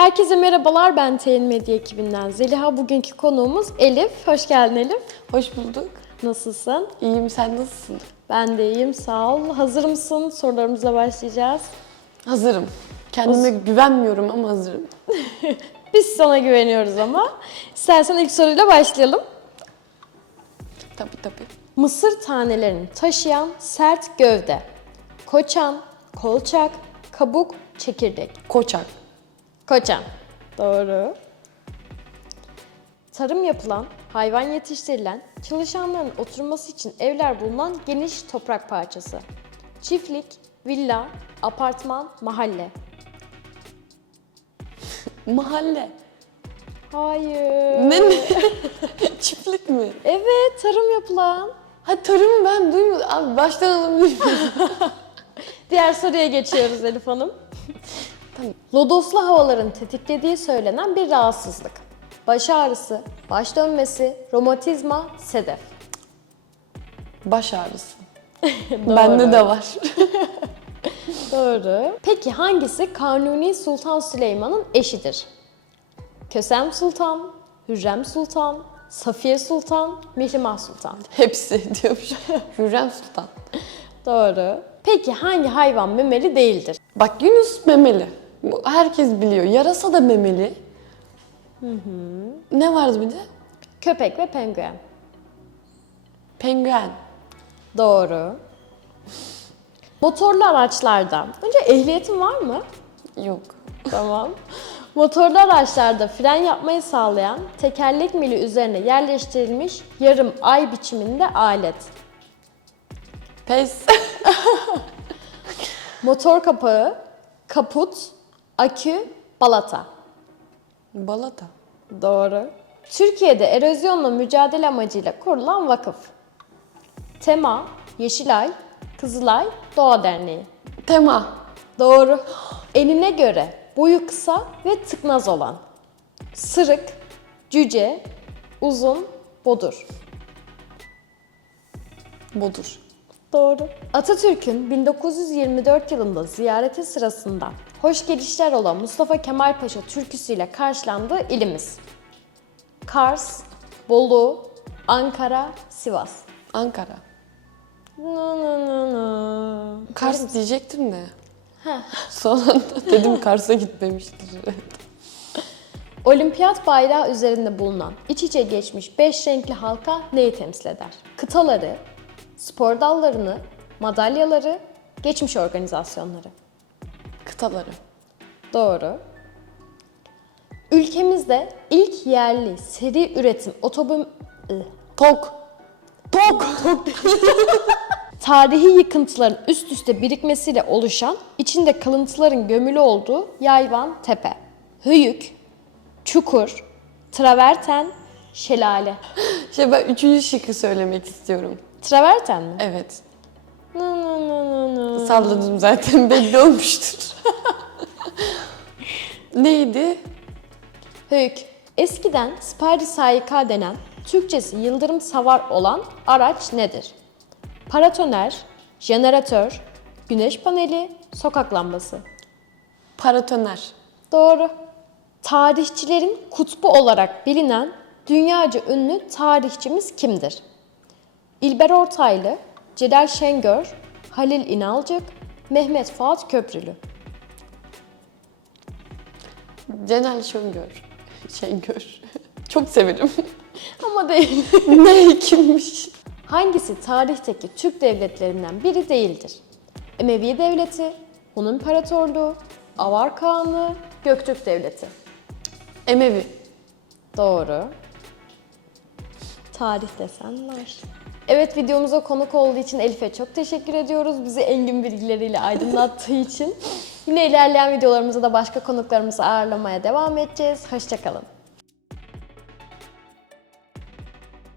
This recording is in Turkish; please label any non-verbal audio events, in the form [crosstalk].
Herkese merhabalar ben TN Medya ekibinden Zeliha. Bugünkü konuğumuz Elif. Hoş geldin Elif. Hoş bulduk. Nasılsın? İyiyim, sen nasılsın? Ben de iyiyim sağ ol. Hazır mısın? Sorularımızla başlayacağız. Hazırım. Kendime güvenmiyorum ama hazırım. [laughs] Biz sana güveniyoruz ama. İstersen ilk soruyla başlayalım. Tabii tabii. Mısır tanelerini taşıyan sert gövde. Koçan, kolçak, kabuk, çekirdek. Koçak. Koçan. Doğru. Tarım yapılan, hayvan yetiştirilen, çalışanların oturması için evler bulunan geniş toprak parçası. Çiftlik, villa, apartman, mahalle. [laughs] Mahalle. Hayır. Ne mi? [laughs] Çiftlik mi? Evet, tarım yapılan. Ha tarım ben duymadım. Abi baştan miyim? [laughs] Diğer soruya geçiyoruz Elif Hanım. Tamam. Lodoslu havaların tetiklediği söylenen bir rahatsızlık. Baş ağrısı, baş dönmesi, romatizma, sedef. Baş ağrısı. [laughs] Bende de var. [laughs] Doğru. Peki hangisi Kanuni Sultan Süleyman'ın eşidir? Kösem Sultan, Hürrem Sultan, Safiye Sultan, Mihrimah Sultan. Hepsi diyormuş. [laughs] Hürrem Sultan. Doğru. Peki hangi hayvan memeli değildir? Bak Yunus memeli. Herkes biliyor. Yarasa da memeli. Ne vardı bir de? Köpek ve penguen. Penguen. Doğru. Motorlu araçlarda. Önce ehliyetin var mı? Yok. Tamam. Motorlu araçlarda fren yapmayı sağlayan tekerlek mili üzerine yerleştirilmiş yarım ay biçiminde alet. Pes. [laughs] Motor kapağı, kaput, akü, balata. Balata. Doğru. Türkiye'de erozyonla mücadele amacıyla kurulan vakıf. Tema, Yeşilay, Kızılay, Doğa Derneği. Tema. Doğru. Enine göre boyu kısa ve tıknaz olan. Sırık, cüce, uzun, bodur. Bodur. Doğru. Atatürk'ün 1924 yılında ziyareti sırasında hoş gelişler olan Mustafa Kemal Paşa türküsüyle karşılandığı ilimiz. Kars, Bolu, Ankara, Sivas. Ankara. Na na na na. Kars diyecektim de. Heh. [laughs] Son anda dedim Kars'a gitmemiştir. [laughs] Olimpiyat bayrağı üzerinde bulunan iç içe geçmiş 5 renkli halka neyi temsil eder? Kıtaları, spor dallarını, madalyaları, geçmiş organizasyonları. Kıtaları. Doğru. Ülkemizde ilk yerli seri üretim otobüm... Ih. Tok. Tok. [laughs] Tarihi yıkıntıların üst üste birikmesiyle oluşan, içinde kalıntıların gömülü olduğu yayvan tepe. Höyük, çukur, traverten, şelale. Şey ben üçüncü şıkkı söylemek istiyorum. Traverten mi? Evet. Nı nı nı nı nı. Salladım zaten belli olmuştur. [laughs] Neydi? Höyük. Eskiden Spari Sayika denen, Türkçesi yıldırım savar olan araç nedir? Paratoner, jeneratör, güneş paneli, sokak lambası. Paratoner. Doğru. Tarihçilerin kutbu olarak bilinen dünyaca ünlü tarihçimiz kimdir? İlber Ortaylı, Celal Şengör, Halil İnalcık, Mehmet Fuat Köprülü. Cenel Şöngör. Şengör. [laughs] Çok severim. [laughs] Ama değil. [laughs] ne kimmiş? Hangisi tarihteki Türk devletlerinden biri değildir? Emevi Devleti, Hun İmparatorluğu, Avar Kağanlığı, Göktürk Devleti. Emevi. Doğru. Tarih desen var. Evet videomuza konuk olduğu için Elif'e çok teşekkür ediyoruz. Bizi engin bilgileriyle aydınlattığı için. Yine ilerleyen videolarımızda da başka konuklarımızı ağırlamaya devam edeceğiz. Hoşçakalın.